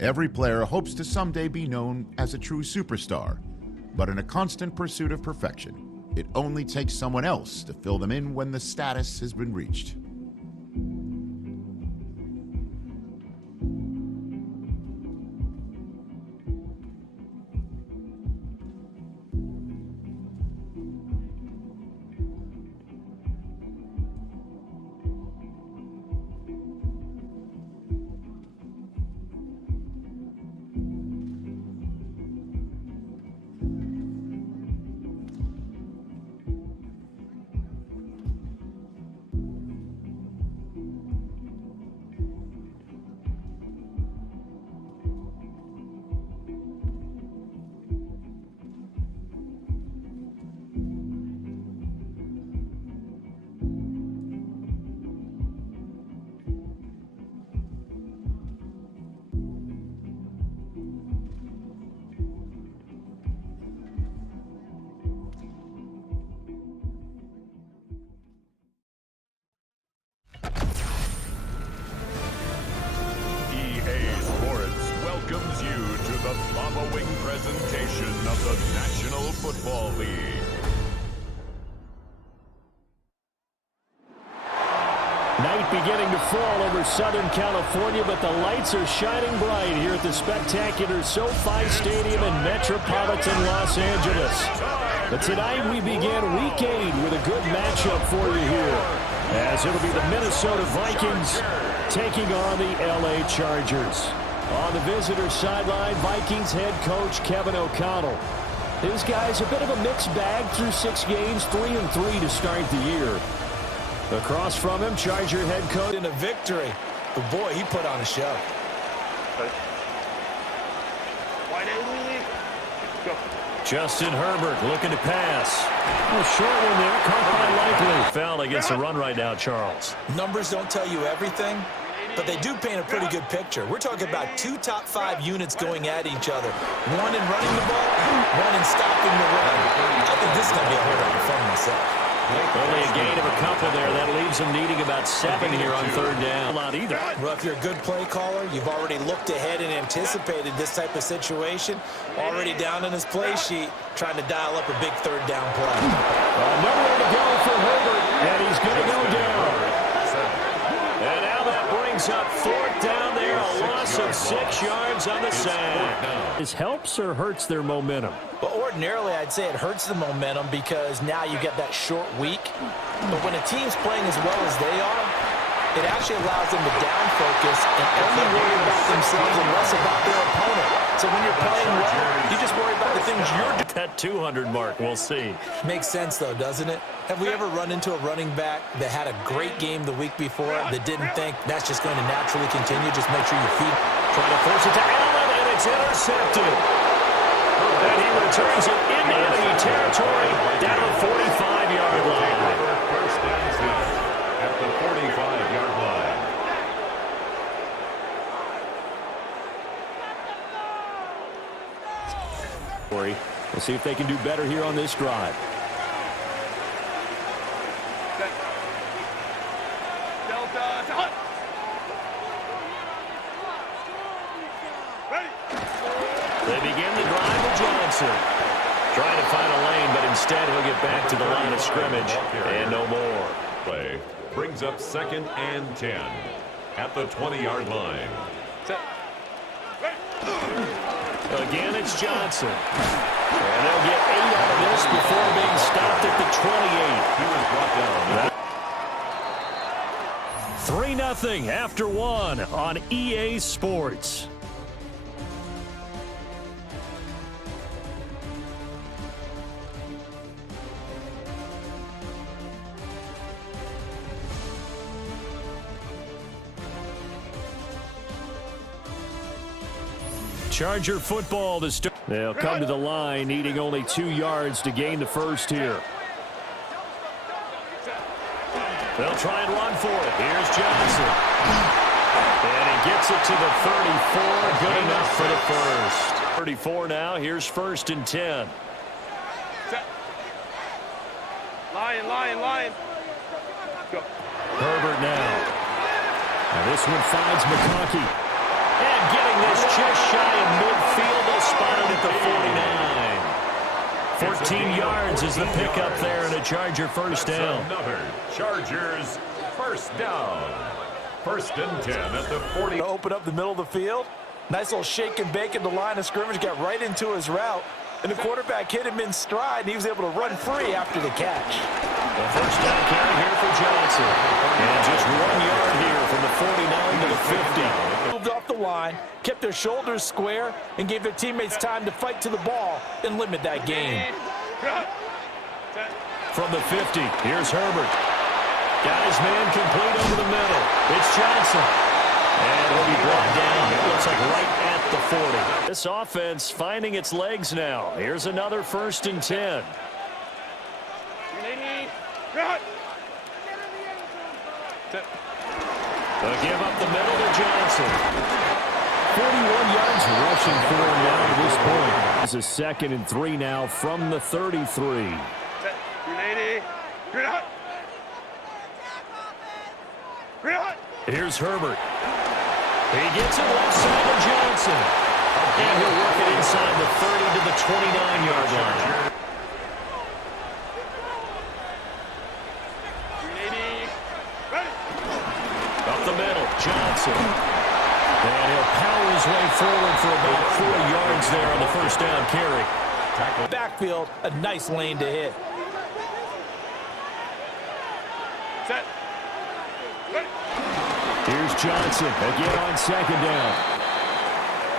Every player hopes to someday be known as a true superstar, but in a constant pursuit of perfection, it only takes someone else to fill them in when the status has been reached. Welcomes you to the following presentation of the National Football League. Night beginning to fall over Southern California, but the lights are shining bright here at the spectacular SoFi Stadium in metropolitan Los Angeles. But tonight we begin Week 8 with a good matchup for you here, as it'll be the Minnesota Vikings taking on the LA Chargers. On the visitor sideline, Vikings head coach Kevin O'Connell. His guys a bit of a mixed bag through 6 games, 3-3 to start the year. Across from him, Charger head coach in a victory. But boy, he put on a show. Justin Herbert looking to pass. A short one there, caught by Likely. Foul against the run right now, Charles. Numbers don't tell you everything, but they do paint a pretty good picture. We're talking about 2 top 5 units going at each other. One in running the ball, one in stopping the run. I think this is going to be a whole lot of fun myself. Only a gain of a couple there. That leaves them needing about 7 here on 3rd down. Not either. Well, if you're a good play caller, you've already looked ahead and anticipated this type of situation. Already down in his play sheet, trying to dial up a big 3rd down play. Nowhere to go for Herbert, and he's going to go down. And now that brings up 4th down there, a loss of 6 yards on the sack. This helps or hurts their momentum? Well, ordinarily, I'd say it hurts the momentum because now you get that short week. But when a team's playing as well as they are, it actually allows them to down focus and only worry about themselves and less about their opponent. So when you're playing well, you just worry about the things you're doing. That 200 mark, we'll see. Makes sense, though, doesn't it? Have we ever run into a running back that had a great game the week before that didn't think that's just going to naturally continue? Just make sure you feed. Trying to force it to Allen, and it's intercepted. And he returns it into enemy territory down the 45-yard line. First and 10 at the 45-yard line. We'll see if they can do better here on this drive. They begin the drive with Johnson. Trying to find a lane, but instead he'll get back to the line of scrimmage. And no more. Play brings up 2nd and 10 at the 20-yard line. Again, it's Johnson. And they'll get 8 out of this before being stopped at the 28. He was brought down. 3-0 after 1 on EA Sports. Charger football to start. They'll come to the line, needing only 2 yards to gain the first here. They'll try and run for it. Here's Johnson. And he gets it to the 34. Good enough for the first. 34 now. Here's 1st and 10. Lion. Go. Herbert now. This one finds McConkey. And getting this just shy of midfield, they'll spot it at the 49. 14 yards is the pickup there, and a Charger first down. Another Chargers first down. First and 10 at the 40. To open up the middle of the field. Nice little shake and bake at the line of scrimmage. Got right into his route. And the quarterback hit him in stride, and he was able to run free after the catch. The first down carry here for Johnson. And just 1 yard here from the 49 to the 50. Moved off the line, kept their shoulders square, and gave their teammates time to fight to the ball and limit that gain. From the 50, here's Herbert. Guys, man complete over the middle. It's Johnson. And he'll be brought down. It looks like right at the 40. This offense finding its legs now. Here's another first and 10. They'll give up the middle to Johnson. 41 yards rushing for him now to this point. This is 2nd and 3 now from the 33. Here's Herbert. He gets it left side to Johnson. And he'll work it inside the 30 to the 29-yard line. Up the middle, Johnson. And he'll power his way forward for about 4 yards there on the first down carry. Backfield, a nice lane to hit. Set. Here's Johnson again on 2nd down.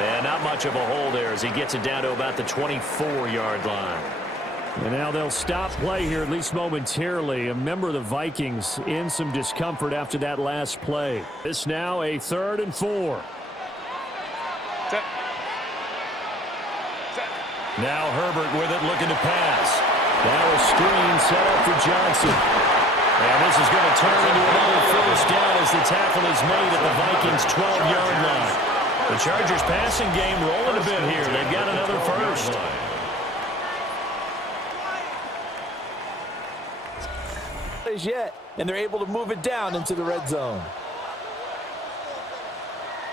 And not much of a hole there as he gets it down to about the 24-yard line. And now they'll stop play here, at least momentarily. A member of the Vikings in some discomfort after that last play. This now a 3rd and 4. Set. Set. Now Herbert with it, looking to pass. Now a screen set up for Johnson. And this is going to turn into another first down as the tackle is made at the Vikings' 12-yard line. The Chargers passing game rolling a bit here. They've got another first. Yet, and they're able to move it down into the red zone.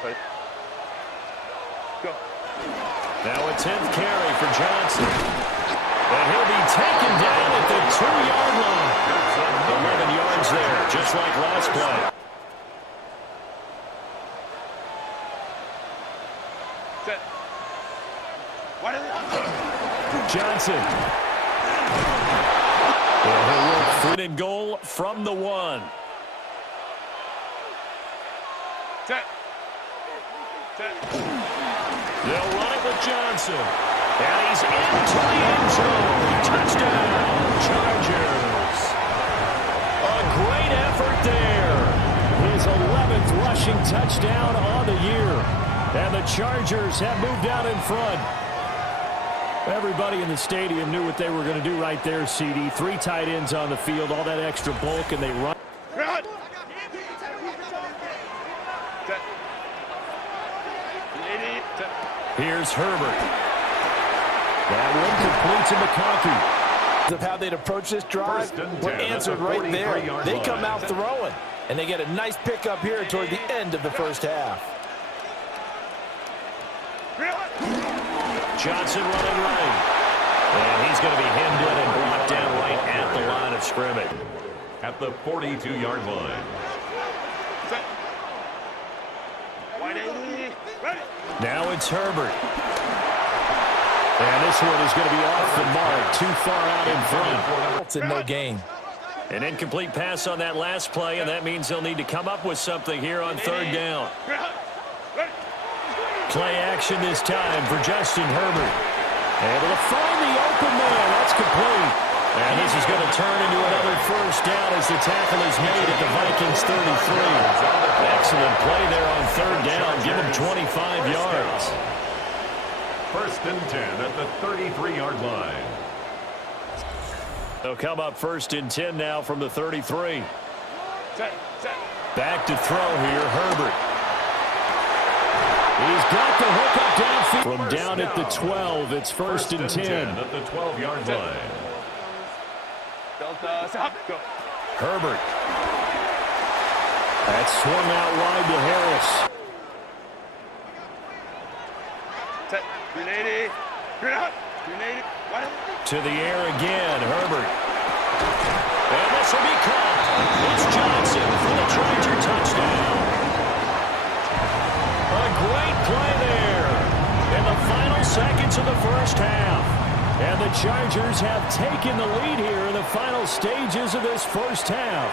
Right. Go. Now a 10th carry for Johnson. And he'll be taken down at the 2-yard line. 11 yards there, just like last play. Set. What is it? Johnson. And he'll work third and goal from the 1. Set. Set. They'll run it with Johnson. And he's into the end zone. Touchdown, Chargers. A great effort there. His 11th rushing touchdown on the year. And the Chargers have moved out in front. Everybody in the stadium knew what they were going to do right there, CD. 3 tight ends on the field, all that extra bulk, and they run. Set. Here's Herbert. That one complete to McConkey. Of how they'd approach this drive were answered right there. They come out throwing, and they get a nice pickup here toward the end of the first half. Johnson running right. And he's going to be hemmed in and blocked down right at the line of scrimmage. At the 42-yard line. Set. 180. Ready. Now it's Herbert. And this one is going to be off the mark, too far out in front. It's a no gain. An incomplete pass on that last play, and that means they'll need to come up with something here on 3rd down. Play action this time for Justin Herbert. Able to find the open man. That's complete. And this is going to turn into another first down as the tackle is made at the Vikings 33. Excellent play there on 3rd down. Give them 25 yards. First and 10 at the 33-yard line. They'll come up 1st and 10 now from the 33. Set. Set. Back to throw here, Herbert. He's got the hook up downfield. From down at the 12, it's 1st and 10. At the 12-yard line. Delta. Set. Go. Herbert. That's swung out wide to Harris. Set. 380. You're out. 380. What? To the air again, Herbert. And this will be caught. It's Johnson for the Charger touchdown. A great play there in the final seconds of the first half. And the Chargers have taken the lead here in the final stages of this first half.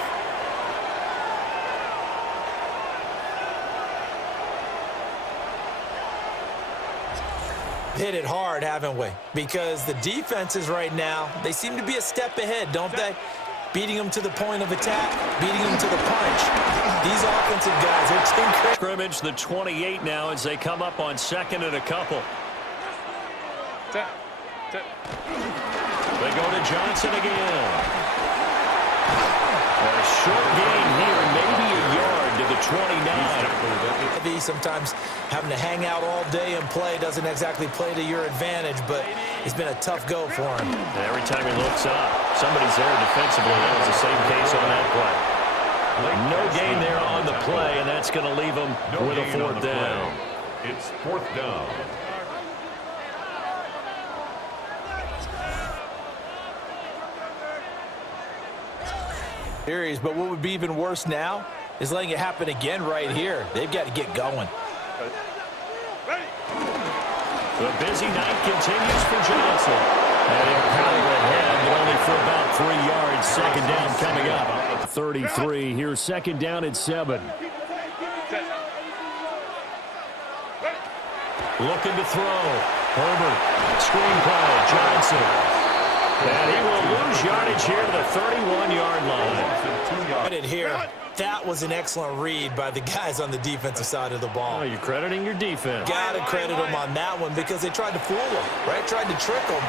Hit it hard, haven't we? Because the defenses right now, they seem to be a step ahead, don't they? Beating them to the point of attack, beating them to the punch. These offensive guys, they're team Scrimmage, the 28 now as they come up on second and a couple. Set. Set. They go to Johnson again. A short gain here, maybe a yard to the 29. Sometimes having to hang out all day and play doesn't exactly play to your advantage, but it's been a tough go for him. And every time he looks up, somebody's there defensively. That was the same case on that play. No gain there on the play, and that's going to leave him with a fourth down. It's fourth down. But what would be even worse now is letting it happen again right here. They've got to get going. The busy night continues for Johnson. And he'll power ahead, but only for about 3 yards. Second down coming up. 33. Here's second down at 7. Looking to throw. Herbert. Screen play. Johnson. And he will lose yardage here to the 31-yard line. Here, that was an excellent read by the guys on the defensive side of the ball. Oh, you're crediting your defense. Got to credit them on that one because they tried to fool him, right? Tried to trick him.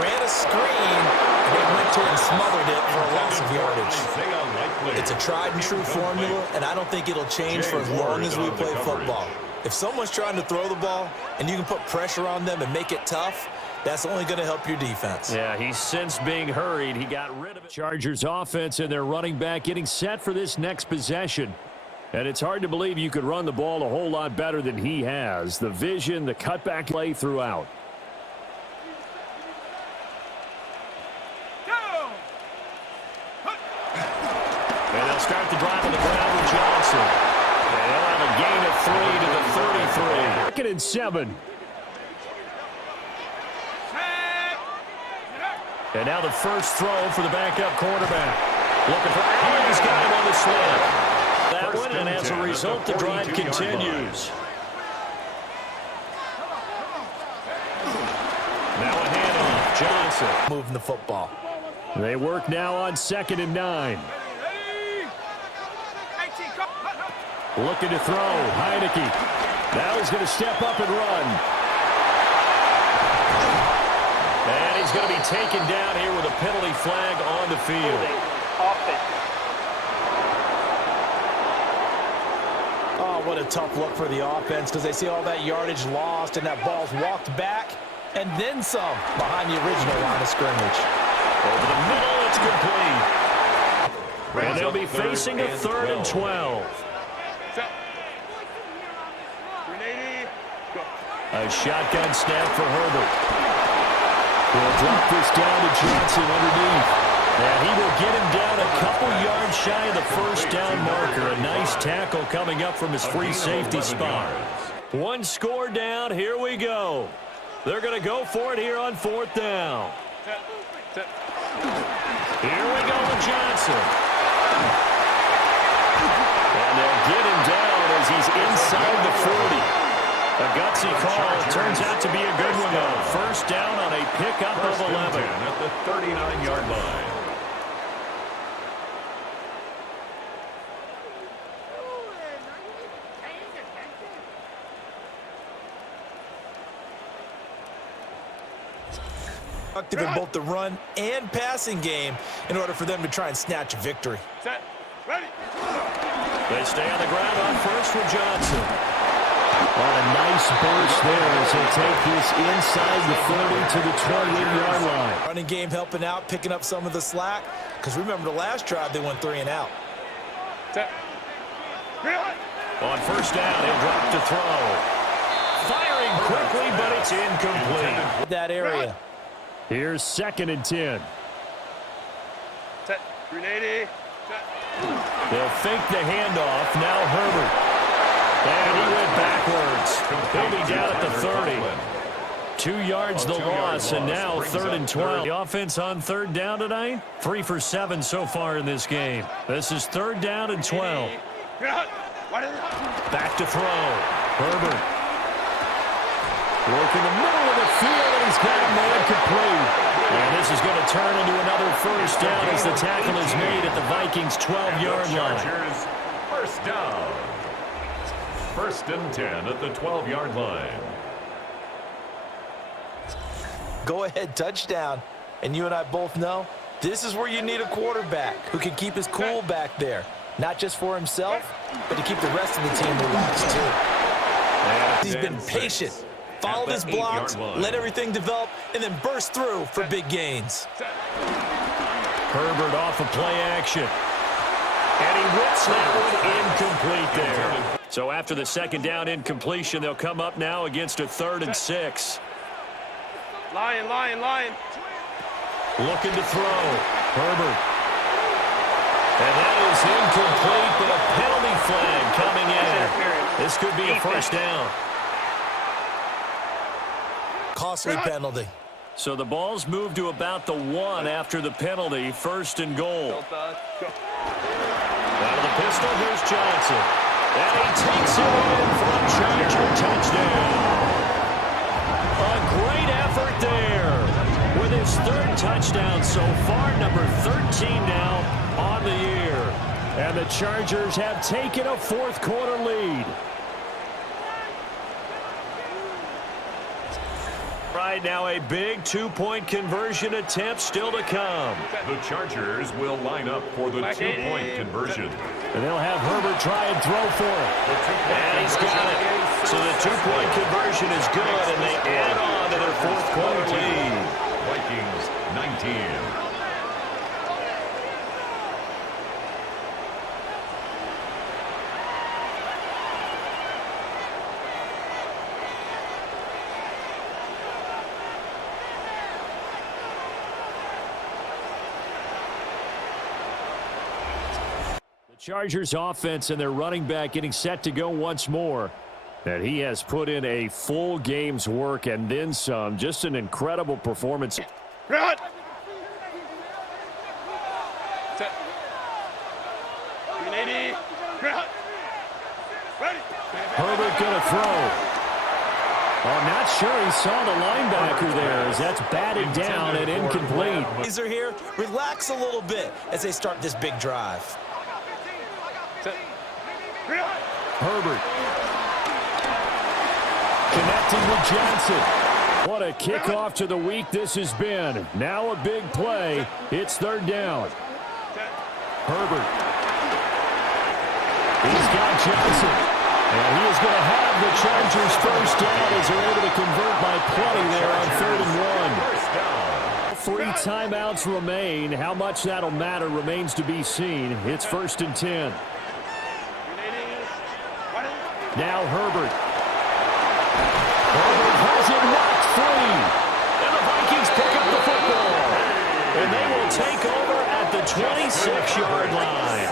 Ran a screen, and they went to it and smothered it for a loss of yardage. It's a tried-and-true formula, and I don't think it'll change for as long as we play football. If someone's trying to throw the ball and you can put pressure on them and make it tough, that's only going to help your defense. Yeah, he's since being hurried. He got rid of it. Chargers offense and their running back getting set for this next possession. And it's hard to believe you could run the ball a whole lot better than he has. The vision, the cutback play throughout. And they'll start the drive on the ground with Johnson. And they'll have a gain of 3 to the 33. Second and 7. And now the first throw for the backup quarterback. Looking for Allen. He's got him on the slant. That one, and as a result, the drive continues. Now a handoff. Johnson. Moving the football. They work now on second and 9. Looking to throw. Heineke. Now he's going to step up and run. And he's going to be taken down here with a penalty flag on the field. Oh, what a tough look for the offense because they see all that yardage lost and that ball's walked back and then some behind the original line of scrimmage. Over the middle, it's complete. And they'll be facing a 3rd and 12. A shotgun snap for Herbert. We'll drop this down to Johnson underneath. And he will get him down a couple yards shy of the first down marker. A nice tackle coming up from his free safety spot. One score down. Here we go. They're going to go for it here on 4th down. Here we go with Johnson. And they'll get him down as he's inside the 40. A gutsy call. Turns out to be a good one, though. First down on a pickup of 11. At the 39-yard line. In both the run and passing game in order for them to try and snatch a victory. Set. Ready. They stay on the ground on first with Johnson. On a nice burst there as he'll take this inside the 30 to the 28-yard line. Running game helping out, picking up some of the slack. Because remember the last drive they went 3 and out. Set. On first down, he'll drop to throw. firing quickly, but it's incomplete. That area. Here's 2nd and 10. Set. 380. Set. They'll fake the handoff. Now Herbert. And he went backwards. He'll be down at the 30. 2 yards the loss, and now 3rd and 12. The offense on 3rd down tonight, 3 for 7 so far in this game. This is 3rd down and 12. Back to throw. Herbert. Work in the middle of the field, and he's got a man complete. And this is going to turn into another 1st down as the tackle is made at the Vikings' 12-yard line. First down. 1st and 10 at the 12-yard line. Go-ahead touchdown. And you and I both know this is where you need a quarterback who can keep his cool back there. Not just for himself, but to keep the rest of the team relaxed, too. He's been patient, followed his blocks, let everything develop, and then burst through for big gains. Herbert off of play action. And he whips that one incomplete there. So after the 2nd down incompletion, they'll come up now against a 3rd and 6. Lion. Looking to throw. Herbert. And that is incomplete, but a penalty flag coming in. This could be a 1st down. Costly penalty. So the ball's moved to about the 1 after the penalty. 1st and goal. Out of the pistol, here's Johnson. And he takes it in for a Charger touchdown. A great effort there with his 3rd touchdown so far, number 13 now on the year. And the Chargers have taken a 4th quarter lead. Right now, a big 2-point conversion attempt still to come. The Chargers will line up for the 2-point conversion. And they'll have Herbert try and throw for it. And he's got it. So the 2-point conversion is good, and they add on to their 4th quarter lead. Vikings 19. Chargers offense and their running back getting set to go once more. And he has put in a full game's work and then some. Just an incredible performance. Run! Set. 380. Run! Ready! Herbert gonna throw. I'm not sure he saw the linebacker there as that's batted down and incomplete. These are here. Relax a little bit as they start this big drive. Herbert. Connecting with Johnson. What a kickoff to the week this has been. Now a big play. It's 3rd down. Herbert. He's got Johnson. And he is going to have the Chargers 1st down as they're able to convert by plenty there on 3rd and 1. 3 timeouts remain. How much that'll matter remains to be seen. It's 1st and 10. Now Herbert. Herbert has it knocked free. And the Vikings pick up the football. And they will take over at the 26-yard line.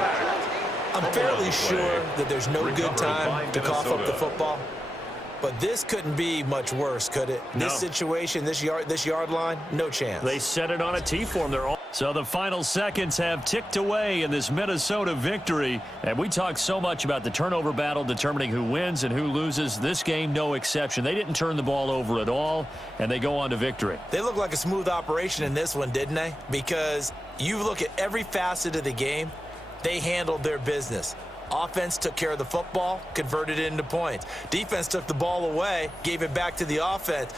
I'm fairly sure that there's no good time to cough up the football. But this couldn't be much worse, could it? No. This situation, this yard line, no chance. They set it on a tee for him. So the final seconds have ticked away in this Minnesota victory. And we talk so much about the turnover battle determining who wins and who loses. This game, no exception. They didn't turn the ball over at all, and they go on to victory. They look like a smooth operation in this one, didn't they? Because you look at every facet of the game, they handled their business. Offense took care of the football, converted it into points. Defense took the ball away, gave it back to the offense.